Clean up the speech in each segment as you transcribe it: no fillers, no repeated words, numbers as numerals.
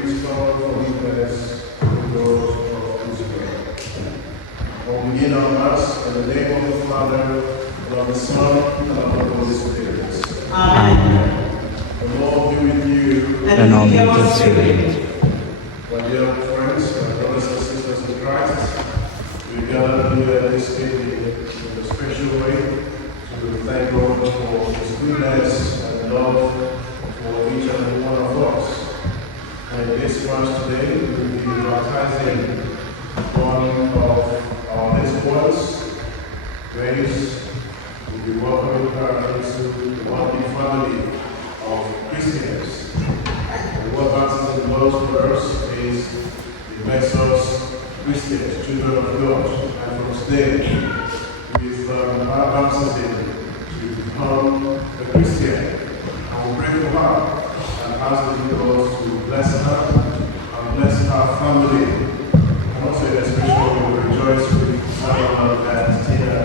restore forgiveness to those of Israel. We begin our Mass in the name of the Father, and of the Son, and of the Holy Spirit. Amen. The Lord be with you. And all with your spirit. My dear friends, my brothers and sisters in Christ, we gather here this evening in a special way to thank God for His goodness and love for each and every one of us. And this Mass today, we will be baptizing one of our little ones, Grace. We'll be welcoming her into the one big family of Christians. And what baptism does for us is it makes us Christians, children of God. And from today, with our baptism, to become a Christian. And we pray for her and ask the Lord to bless her and bless her family. And also in a special way, we rejoice with Mariam and Tina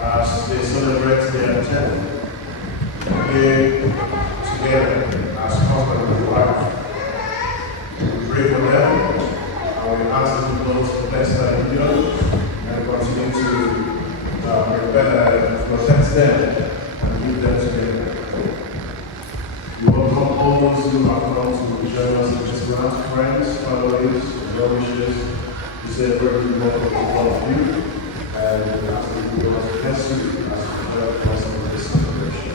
as they celebrate their 10th day together as husband and wife. We pray for them and we ask the Lord to bless their union and continue to protect them and keep them together. We welcome all those who have come to join us in this month, friends, families, well-wishers. We say very good morning to all of you, and we ask that you God bless you as we join us in this celebration.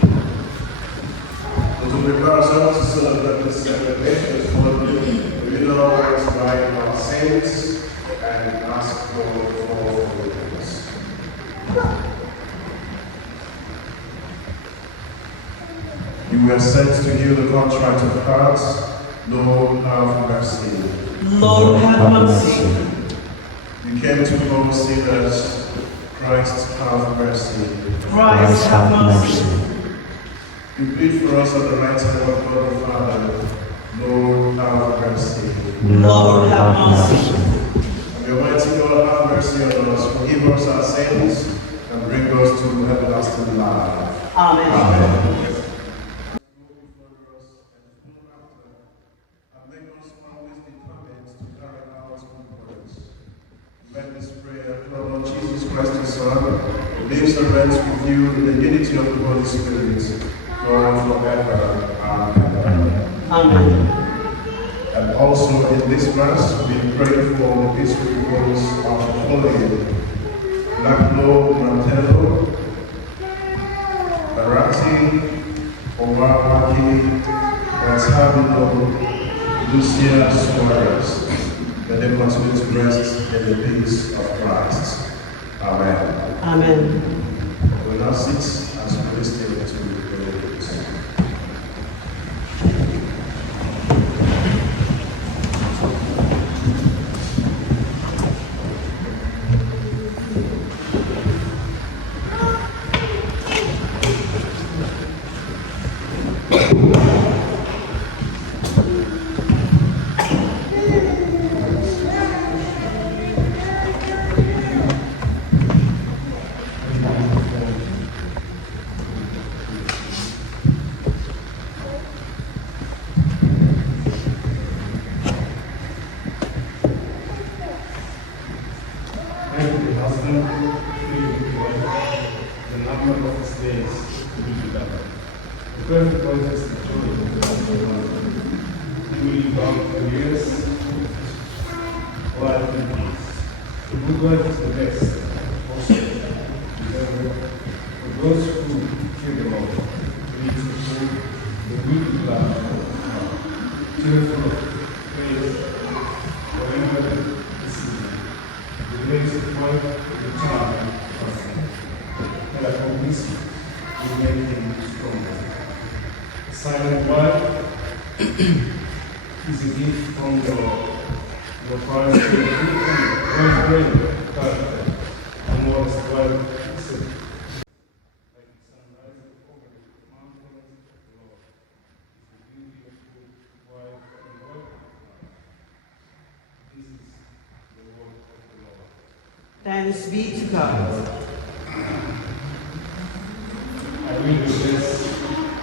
So to prepare ourselves to celebrate this celebration this morning, we know where to write our sins and ask for forgiveness. You were sent to heal the contrite of hearts. Lord, have mercy. Lord, have mercy. You came to call sinners. Christ, have mercy. Christ, have mercy. You plead for us at the right hand of God the Father. Lord, have mercy. Lord, have mercy. And the Almighty God, have mercy on us, forgive us our sins, and bring us to everlasting life. Amen. Amen. Let this prayer, Lord Jesus Christ, the Son, lives and reigns with you in the unity of the Holy Spirit, God forever and ever. Amen. And also in this Mass, we pray for these peoples of the following: Naklo Mantello, Barati, Omar Ratabino, Lucia Suarez. May they continue to rest in the peace of Christ. Amen. Amen. We will now sit as we listen to the lyrics. Thanks be to God. I read this,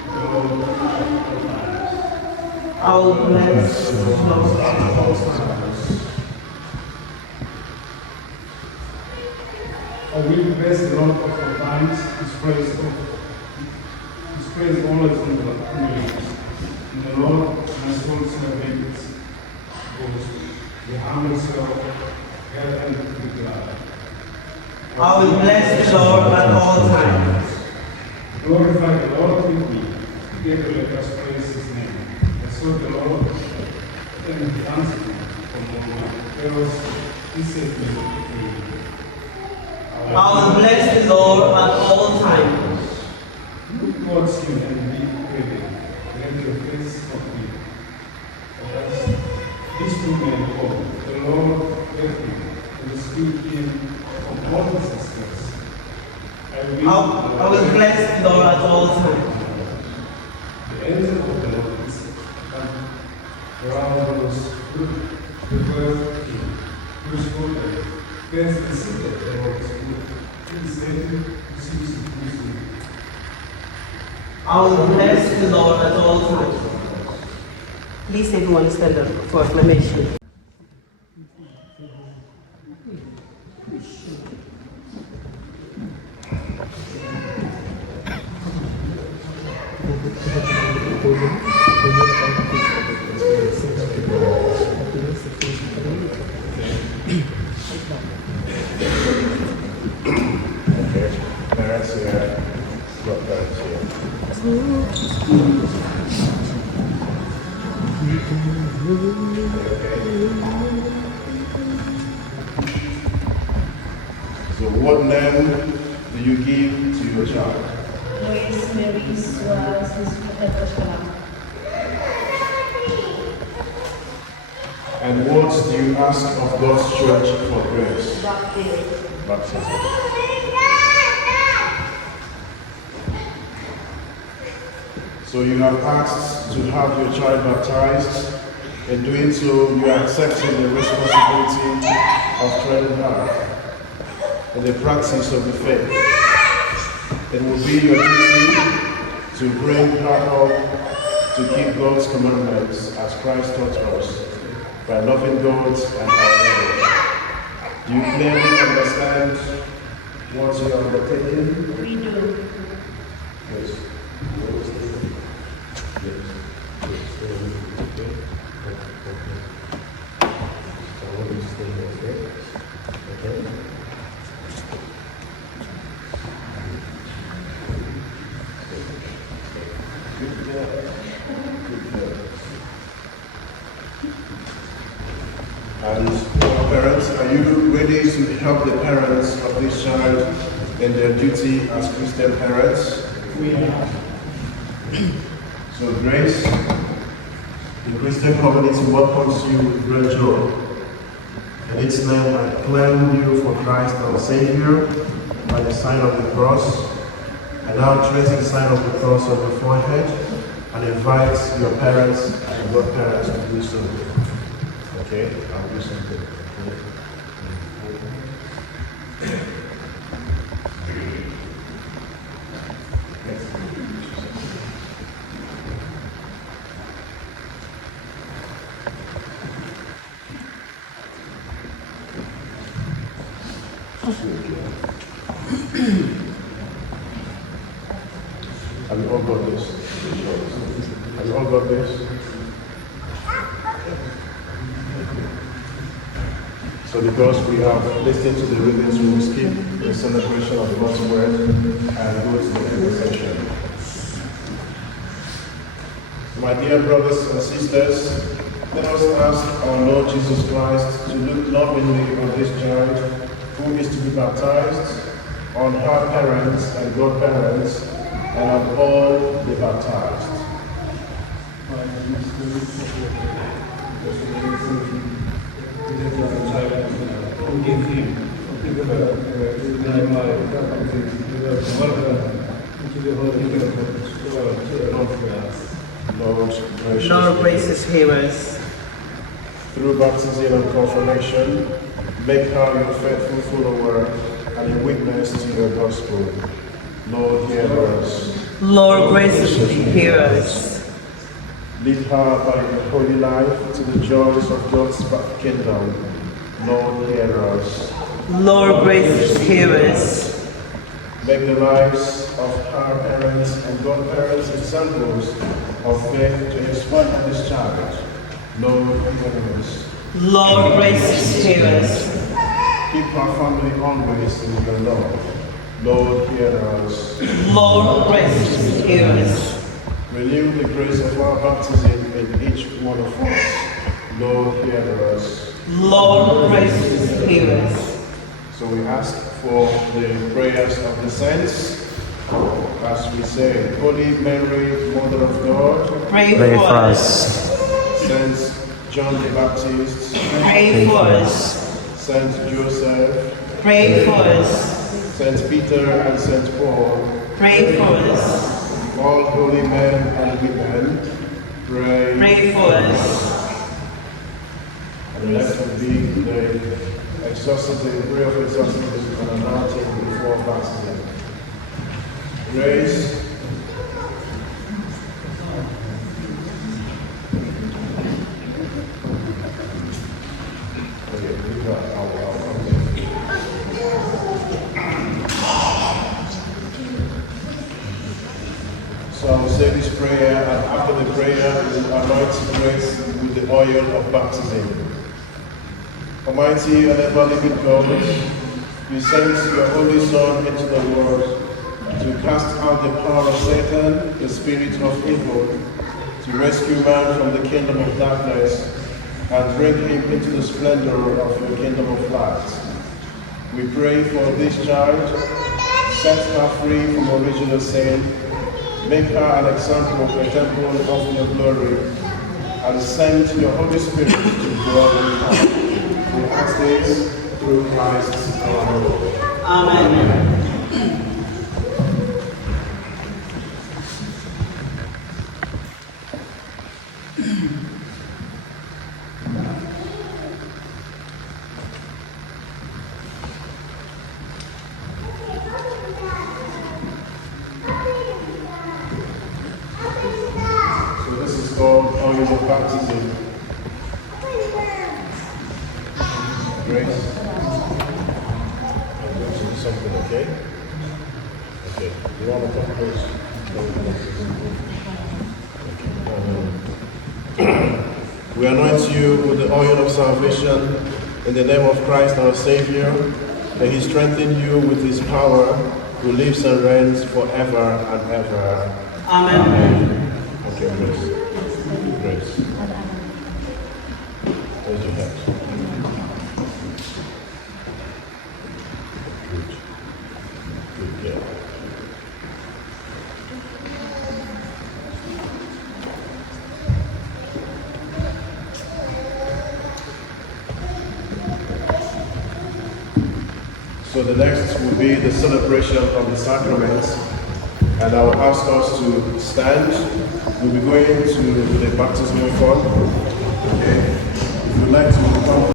Lord, I will bless the Lord at all times. I will bless the Lord at all times. His praise always in the mouth. In the Lord, my soul celebrates. The humble soul, and be glad. I will bless the Lord at all times. Glorify the Lord with me. Together let us praise his name. I saw the Lord and he answered me from all my perils. He saved me free. I will bless the Lord at all times. Look towards him and be ready. Let your face not be. As these two men called, the Lord left me and rescued him from all his distress. I will bless the Lord at all times. The angel of the Lord is around those who prefer him, whose good Ben's and Sidade, the Lord is good. He is able to see his wisdom. I will bless the Lord at all times. Please everyone stand up for acclamation. Parents here, parents here. So what name do you give to your child? Grace, Mary, And what do you ask of God's church for grace? Baptism. So you have asked to have your child baptized. In doing so, you are accepting the responsibility of training her in the practice of the faith. It will be your duty to bring her up to keep God's commandments as Christ taught us, by loving God and our neighbor. Do you clearly understand what you are undertaking? We do. Yes. And parents, are you ready to help the parents of this child in their duty as Christian parents? We are. So Grace, the Christian community welcomes you with great joy. In its name, I claim you for Christ our Savior by the sign of the cross. I now trace the sign of the cross on your forehead and invite your parents and godparents to do so. Okay, I'll do something. Have you all got this? Have you all got this? So because we have listened to the readings, we will skip the celebration of God's word and go to the end session. My dear brothers and sisters, let us ask our Lord Jesus Christ to look lovingly on this child who is to be baptized, on her parents and godparents, and on all the baptized. Lord, gracious hearers. Through baptism and confirmation, make her your faithful follower and a witness to your gospel. Lord, hear us. Lord, graciously hear us. Lead her by a holy life to the joys of God's kingdom. Lord, hear us. Lord, gracious, hear us. Make the lives of her parents and godparents examples of faith to inspire this child. Lord, hear us. Lord, gracious, hear us. Keep her family always in the Lord. Lord, hear us. Lord, gracious, hear us. Renew the grace of our baptism in each one of us. Lord, hear us. Lord, gracious, hear us. So we ask for the prayers of the saints as we say, Holy Mary, Mother of God, Pray for us. Saint John the Baptist, Pray for us. Saint Joseph, Pray for us. Saint Peter and Saint Paul, Pray for us. all holy men and women, Pray for us. And let it be the exorcism, prayer of exorcism and anointing before baptism. Grace. So I will say this prayer, and after the prayer, we will anoint Grace with the oil of baptism. Almighty and ever-living God, you sent your Holy Son into the world to cast out the power of Satan, the spirit of evil, to rescue man from the kingdom of darkness and bring him into the splendor of your kingdom of light. We pray for this child, set her free from original sin, make her an example of the temple of your glory, and send your Holy Spirit to dwell in her. We ask this through Christ our Lord. Amen. So this is called oil of baptism. Grace. I'm going to do something, okay? Okay. You want to come close? We anoint you with the oil of salvation in the name of Christ our Savior. May He strengthen you with His power, who lives and reigns forever and ever. Amen. Okay, Grace. Grace. Raise your hands. Good. Good, yeah. So the next will be the celebration of the sacraments, and I will ask us to stand. We'll be going to the baptismal font. Okay. If you'd like to come.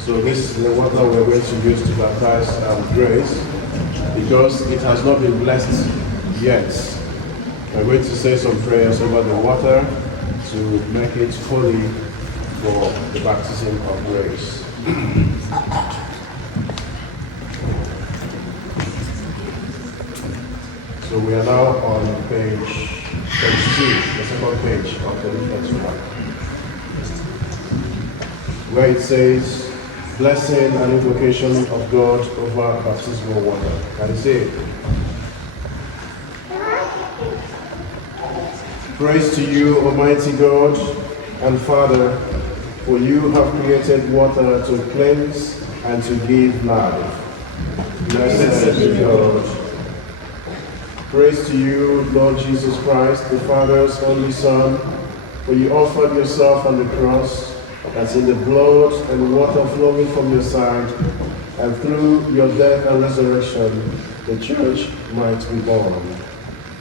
So this is the water we're going to use to baptize Grace, because it has not been blessed yet. We're going to say some prayers over the water to make it holy for the baptism of Grace. So we are now on page 32, the second page of the leaflet one, where it says, blessing and invocation of God over baptismal water. Can you say it? Praise to you, Almighty God and Father, for you have created water to cleanse and to give life. Blessed be God. Praise to you, Lord Jesus Christ, the Father's only Son, for you offered yourself on the cross, as in the blood and water flowing from your side, and through your death and resurrection, the church might be born.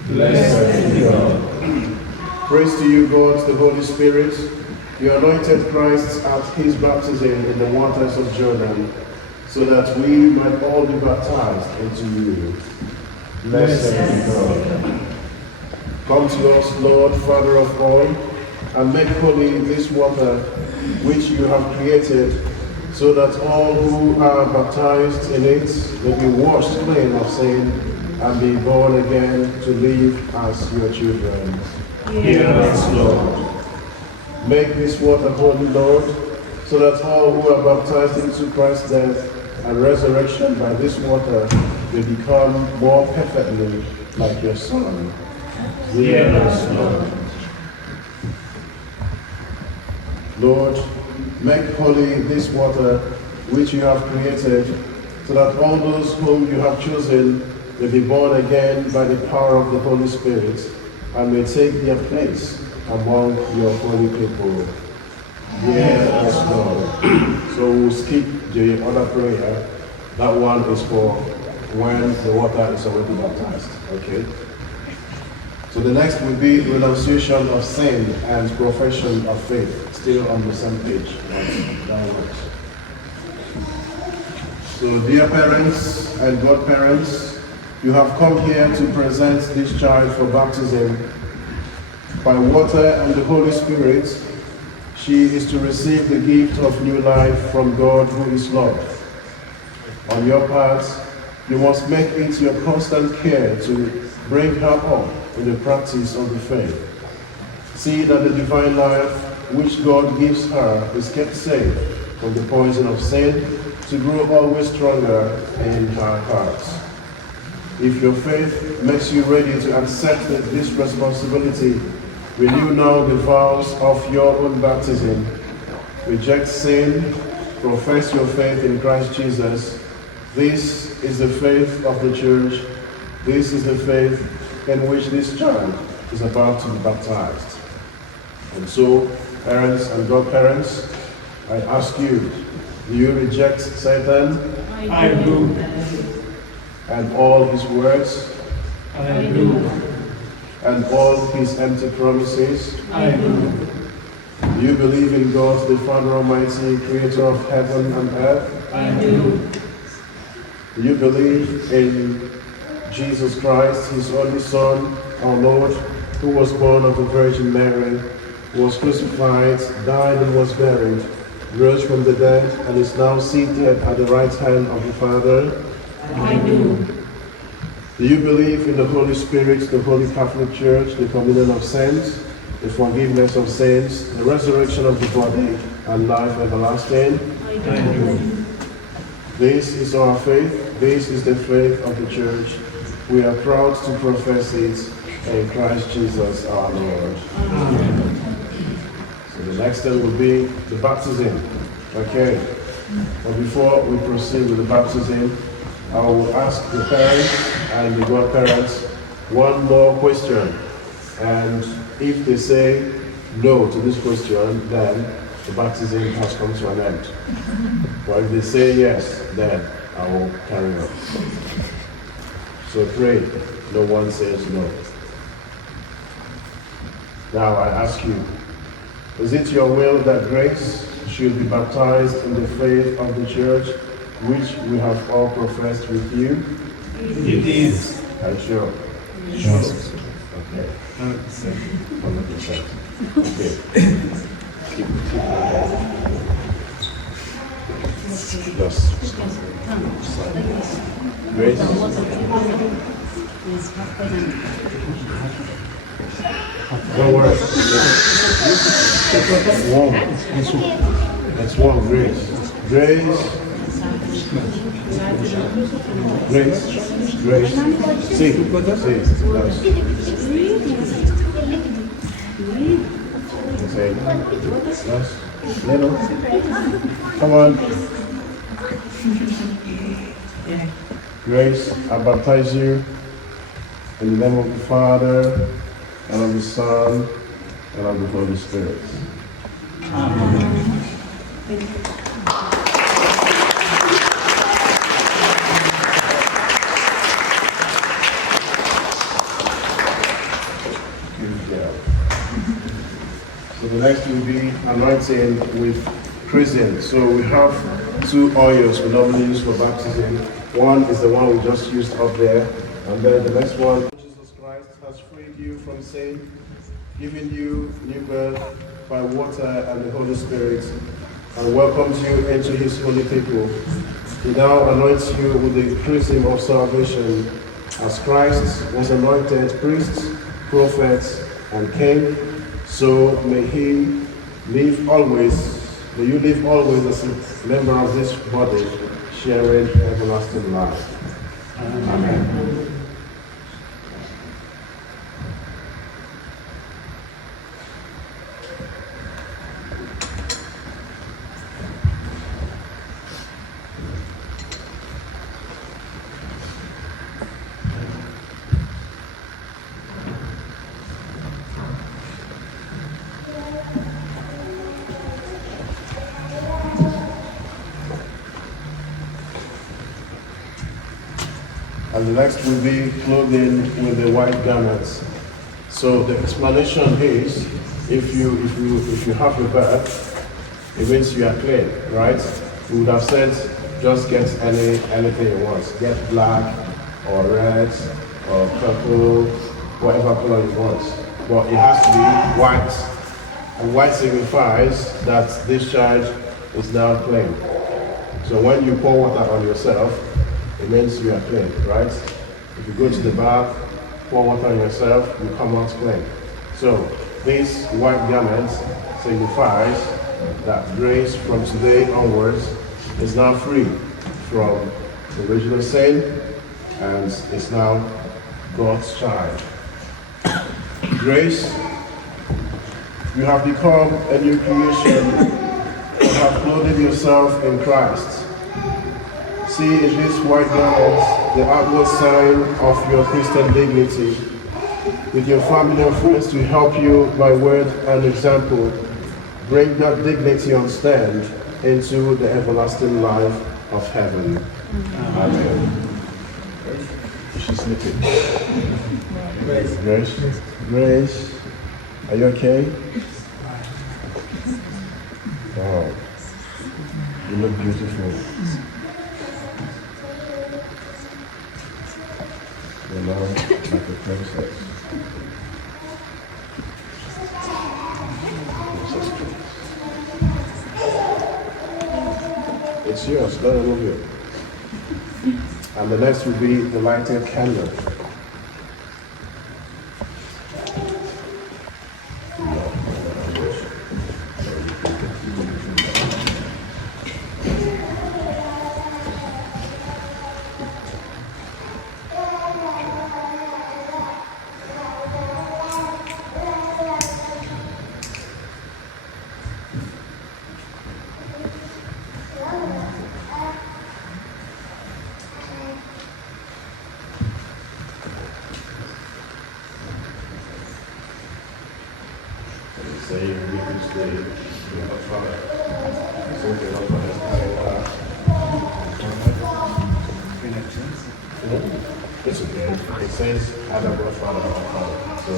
Blessed be God. Praise to you, God, the Holy Spirit. You anointed Christ at his baptism in the waters of Jordan, so that we might all be baptized into you. Blessed be God. Come to us, Lord, Father of all, and make holy this water which you have created, so that all who are baptized in it may be washed clean of sin and be born again to live as your children. Hear us, Lord. Make this water holy, Lord, so that all who are baptized into Christ's death and resurrection by this water may become more perfectly like your Son. Hear us, Lord. Lord, make holy this water which you have created, so that all those whom you have chosen may be born again by the power of the Holy Spirit, and may take their place among your holy people. Hear us, Lord. So we'll skip the other prayer. That one is for when the water is already baptized. Okay? So the next will be renunciation of sin and profession of faith. Still on the same page. That works. So dear parents and godparents, you have come here to present this child for baptism. By water and the Holy Spirit, she is to receive the gift of new life from God who is love. On your part, you must make it your constant care to bring her up in the practice of the faith. See that the divine life which God gives her is kept safe from the poison of sin, to grow always stronger in her heart. If your faith makes you ready to accept this responsibility, renew now the vows of your own baptism. Reject sin, profess your faith in Christ Jesus. This is the faith of the church. This is the faith in which this child is about to be baptized. And so, parents and godparents, I ask you, do you reject Satan? I do. And all his words? I do. And all his empty promises? I do. Do you believe in God, the Father Almighty, creator of heaven and earth? I do. Do you believe in Jesus Christ, his only Son, our Lord, who was born of the Virgin Mary, was crucified, died and was buried, rose from the dead, and is now seated at the right hand of the Father? I do. Do you believe in the Holy Spirit, the Holy Catholic Church, the communion of saints, the forgiveness of sins, the resurrection of the body, and life everlasting? I do. This is our faith. This is the faith of the Church. We are proud to profess it in Christ Jesus our Lord. Amen. So the next step will be the baptism. Okay. But before we proceed with the baptism, I will ask the parents and the godparents one more question. And if they say no to this question, then the baptism has come to an end. But if they say yes, then I will carry on. So pray, no one says no. Now I ask you, is it your will that Grace should be baptized in the faith of the Church, which we have all professed with you? It is. Are you sure? Sure. Okay. 100%. Okay. Keep Just Grace? Don't worry. It's warm. It's warm, Grace. Grace. Grace. Grace. See. See. say, yes, little. Come on. Grace, I baptize you in the name of the Father, and of the Son, and of the Holy Spirit. Amen. So the next will be anointing with chrism. So we have two oils we normally use for baptism. One is the one we just used up there, and then the next one, Jesus Christ has freed you from sin, given you new birth by water and the Holy Spirit, and welcomes you into his holy people. He now anoints you with the chrism of salvation, as Christ was anointed priest, prophet, and king. So may you live always as a member of this body, sharing everlasting life. Amen. And the next will be clothing with the white garments. So the explanation is, if you have a bath, it means you are clean, right? We would have said, just get anything you want. Get black or red or purple, whatever color you want. But it has to be white. And white signifies that this child is now clean. So when you pour water on yourself, it means you are clean, right? If you go to the bath, pour water on yourself, you come out clean. So this white garment signifies that Grace from today onwards is now free from the original sin and is now God's child. Grace, you have become a new creation and have clothed yourself in Christ. See in this white garment the outward sign of your Christian dignity. With your family and friends to help you by word and example, bring that dignity on stand into the everlasting life of heaven. Amen. She's sleeping. Grace. Grace. Are you okay? Wow. You look beautiful. You know, like a princess. It's yours, let it move you. And the next will be the lighted candle. Say you read each day, you have a father. So you have a it's okay. It says, I have a father, our father. So,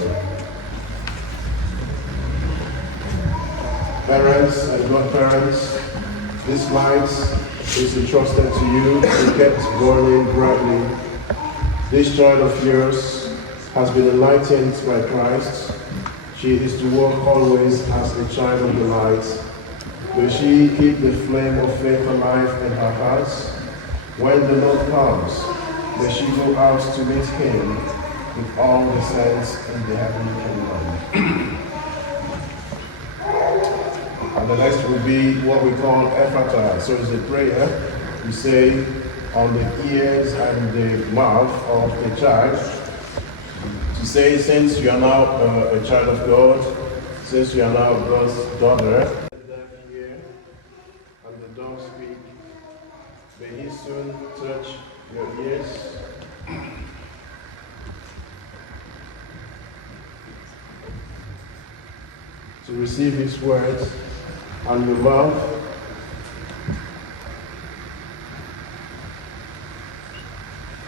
parents and godparents, this light is entrusted to you to get burning brightly. This child of yours has been enlightened by Christ. She is to walk always as a child of the light. Will she keep the flame of faith alive in her heart? When the Lord comes, may she go out to meet him with all the saints in the heavenly kingdom. And the next will be what we call Ephata. So it's a prayer you say on the ears and the mouth of the child. To say, since you are now a child of God, Since you are now God's daughter, let them hear and the dumb speak. May He soon touch your ears. To receive His words and your mouth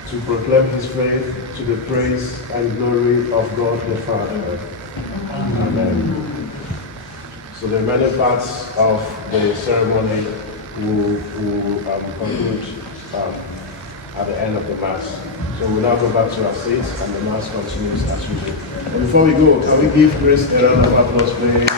to proclaim His faith to the praise and glory of God the Father. Amen. So the remaining parts of the ceremony will conclude at the end of the Mass. So we'll now go back to our seats and the Mass continues as usual. But before we go, can we give Grace a round of applause, please?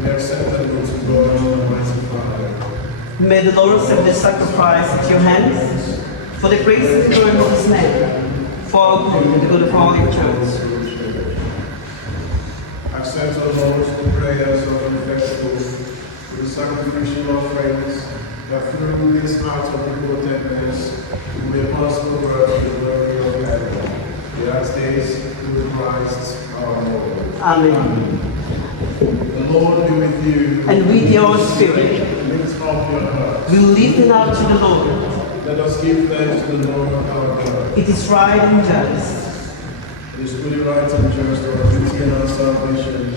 We accept and go to God, Almighty Father. May the Lord accept this sacrifice at your hands for the grace and glory of his name, for good and the good of all your church. Accept, O Lord, the prayers of the faithful with the sacrificial offerings, that through this act of devotedness we may pass over to the glory of heaven. We ask this through Christ our Lord. Amen. The Lord be with you. And with your spirit, Lift up your hearts. we lift it up to the Lord. Let us give thanks to the Lord our God. It is right and just. It is truly right and just, our duty and our salvation,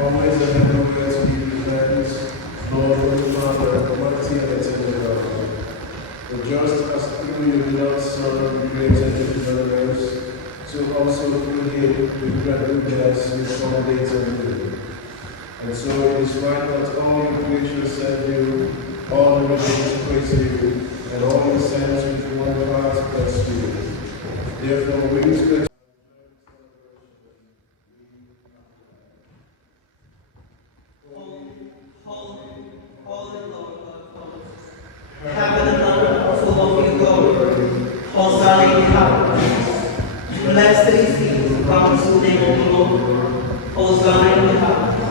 always and everywhere to give you thanks, Lord, Holy Father, Almighty and eternal God. For just as through your beloved Son we created the universe, so also through him we grant goodness with some days and good. And so it is right that all your creatures serve you, all the religions praise you, and all your saints with one heart bless you. Therefore, we respect. Heaven and earth full of your glory. Hosanna in the highest. Blessed is he who comes in the name of the Lord. Hosanna in the highest.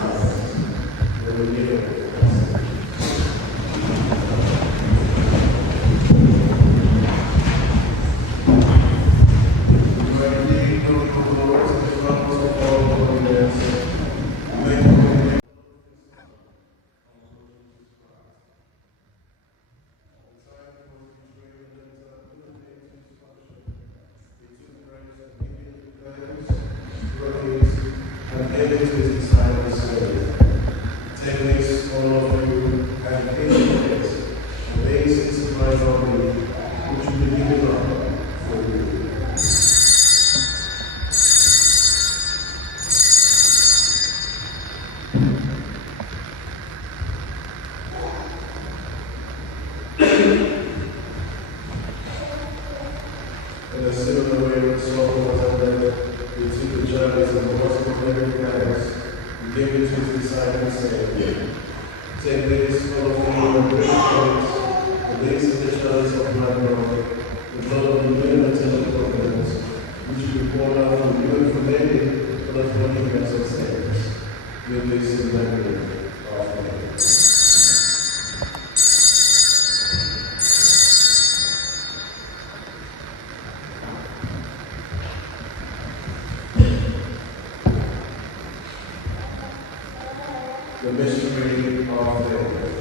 The mystery of faith.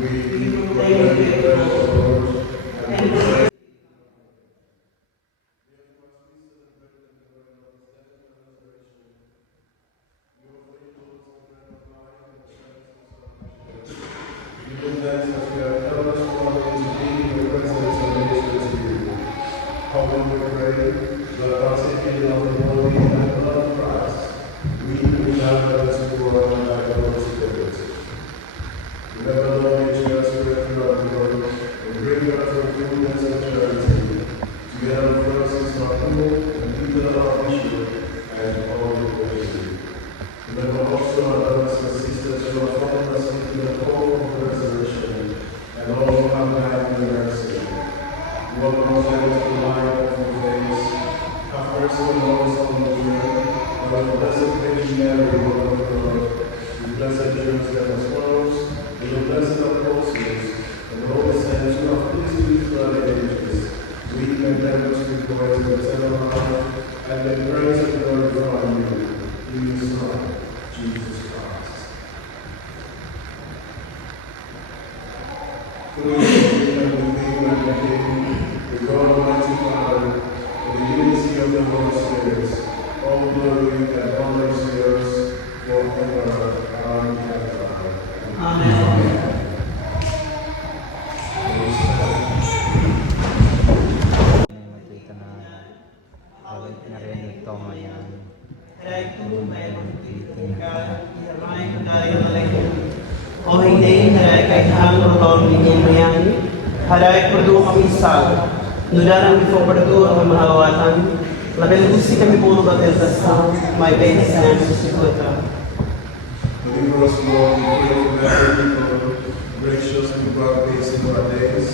We proclaim the Lord and praise. Even then, as we have held us one into being your presence and minister to you, how we pray that partaking of the body and blood of Christ, we will have to go on by the Lord's Spirit. Remember, Lord, each of us pray throughout the world, and bring us to fullness of charity, together with Francis our Pope, and Peter our Bishop, and all the clergy. Remember also our brothers and sisters who are following us into the hope of the resurrection, and all who have died in the mercy. Welcome us to the light of your face. Have mercy on us on the journey. Of the blessed Virgin Mary, Mother of God, the blessed Jerusalem as follows, and the blessed apostles, and all the saints who have pleased you throughout the ages, we endeavor to rejoice in eternal life, and then praise and glorify you in your Son, Jesus Christ. Through the King and the King and the King, the God Almighty Father, in the unity of the Holy Spirit, all glory and honor is yours forever and ever. Amen. O hindi, haray kahit ang loron bigyan mo yan. Haray perdu kami sal. Nularang before perdu ang mahawatan. Label gusti kami puno batel sa may baby sa namin sa kuta. The for us, Lord. We pray for that people, gracious and God peace in our days,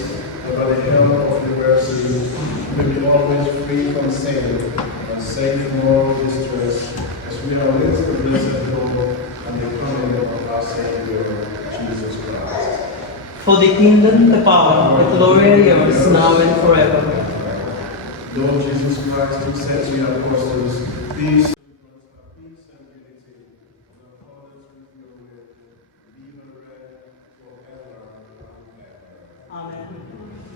and by the help of your mercy, may be always free from sin and safe from all distress, as we await the blessed hope and the coming of our Savior, Jesus Christ. For the kingdom, the power, the glory are yours, now and forever. Lord Jesus Christ, who said to your apostles, peace and unity, in accordance with your will, be and reign forever and ever. Amen.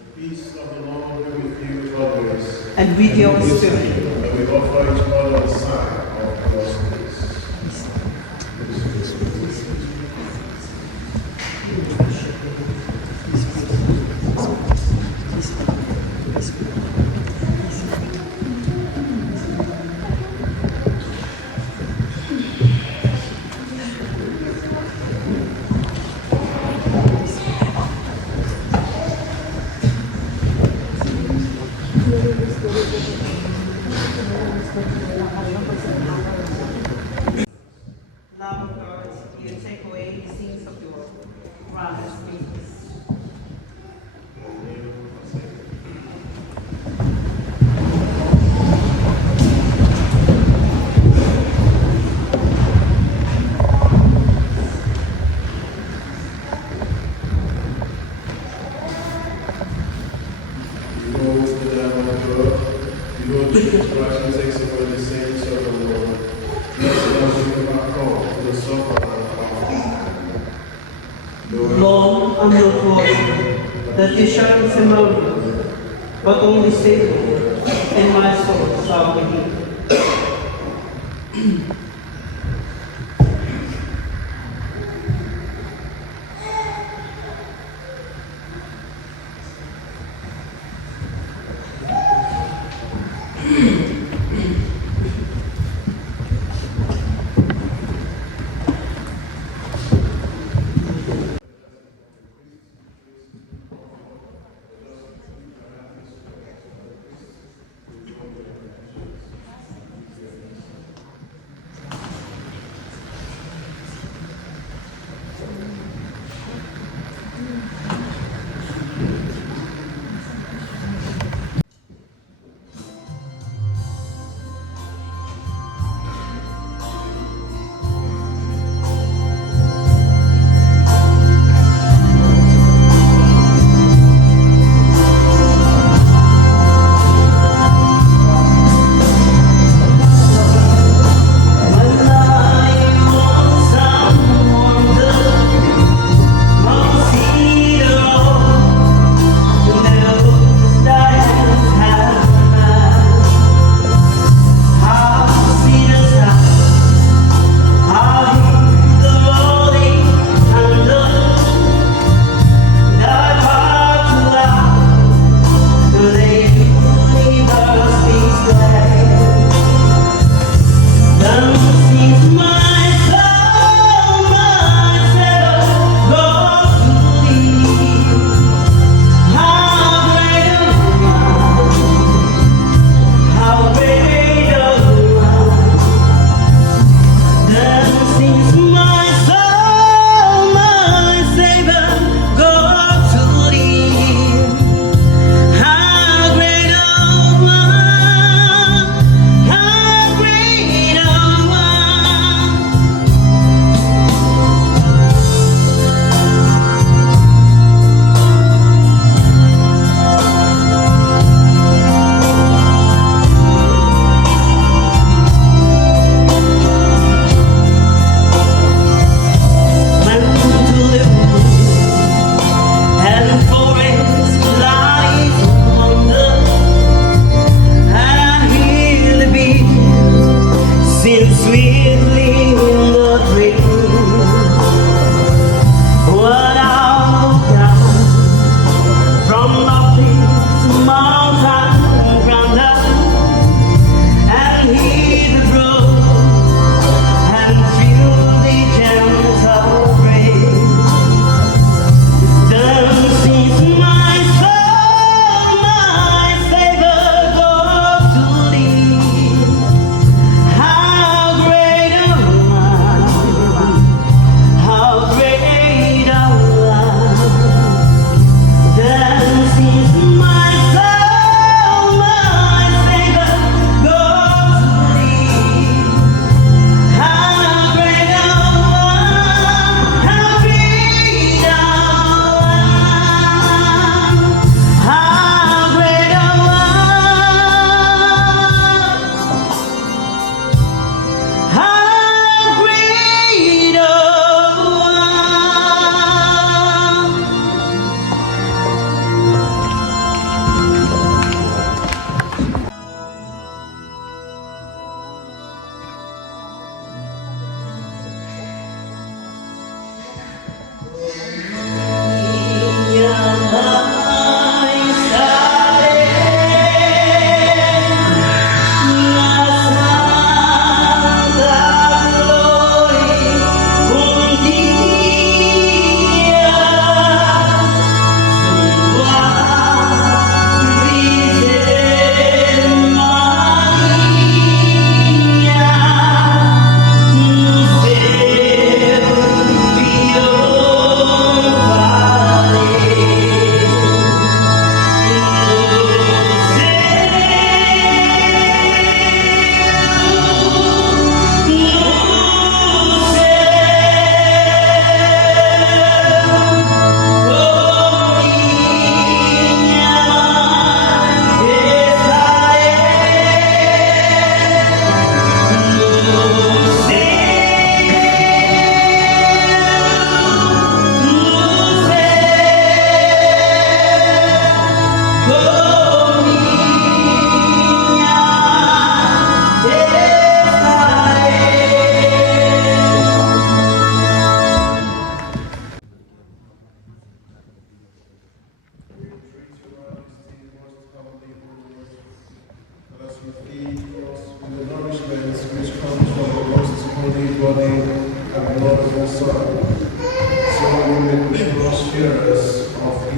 The peace of the Lord be with you always. And with your spirit. And we offer each other a sign of God's peace. Love of God, you take away the sins of the world. Grant us peace. Behold the Lamb of God. Behold Jesus Christ who takes away the sins of the world. Blessed are you who are called to the supper of our Lord. Lord, I'm not worthy that you shall receive my word, but only say the word, and my soul shall be healed.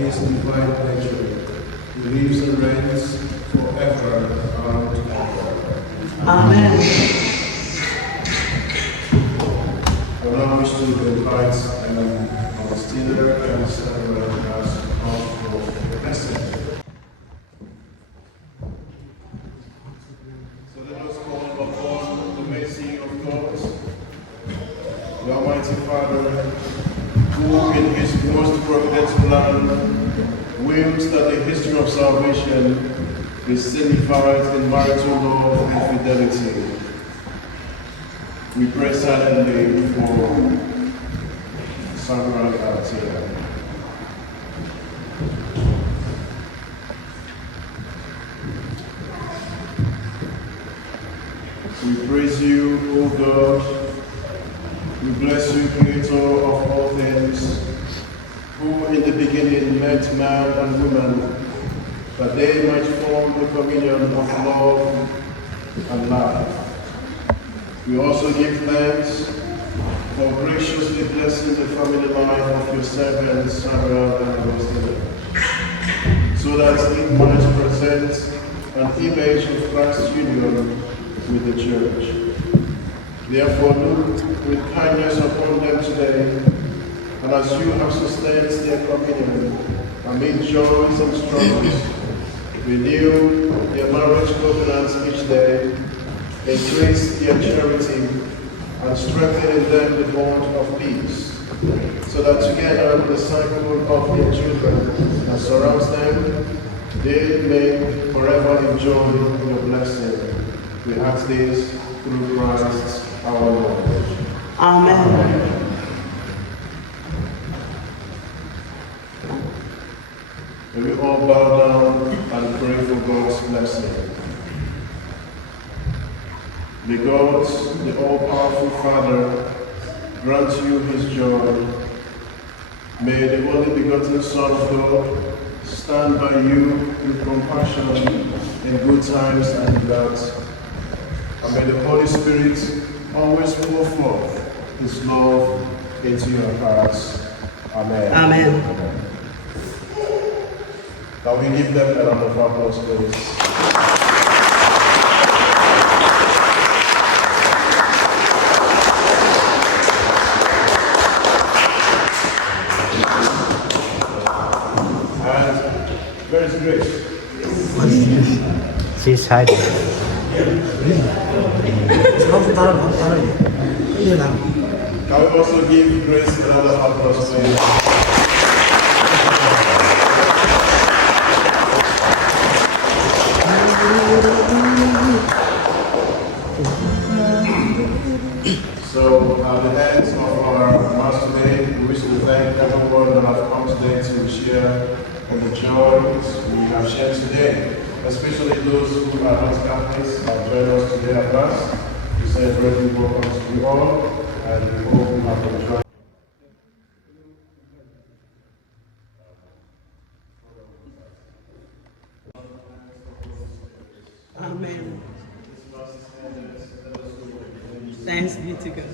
his divine nature, who lives and reigns forever and ever. Amen. I now wish to invite Asiste and Sarah as come for the message. So let us call upon the mercy of God, the Almighty Father, who in his most provident plan wills that the history of salvation is signified in marital love and fidelity. We pray silently for Sarah Grace. We praise you, O God. We bless you, Creator of all things, who in the beginning met man and woman, that they might form the communion of love and life. We also give thanks for graciously blessing the family life of your servants, Sarah and Asiste, so that it might present an image of Christ's union with the Church. Therefore, look with kindness upon them today, and as you have sustained their communion amid joys and struggles, renew their marriage covenants each day, increase their charity, and strengthen in them the bond of peace, so that together with the cycle of their children that surrounds them, they may forever enjoy your blessing. We ask this through Christ our Lord. Amen. May we all bow down and pray for God's blessing. May God, the all-powerful Father, grant you his joy. May the only begotten Son of God stand by you with compassion in good times and in bad. And may the Holy Spirit always pour forth his love into your hearts. Amen. Amen. Can we give them a round of applause, please? And where is Grace? She's hiding. Can we also give Grace another applause, please? So, at the end of our Mass today, we wish to thank everyone that have come today to share in the joys we have shared today, especially those who are not Catholics have joined us today at Mass. We say a very welcome to you all, and we hope you have enjoyed. Amen. Thanks be to God.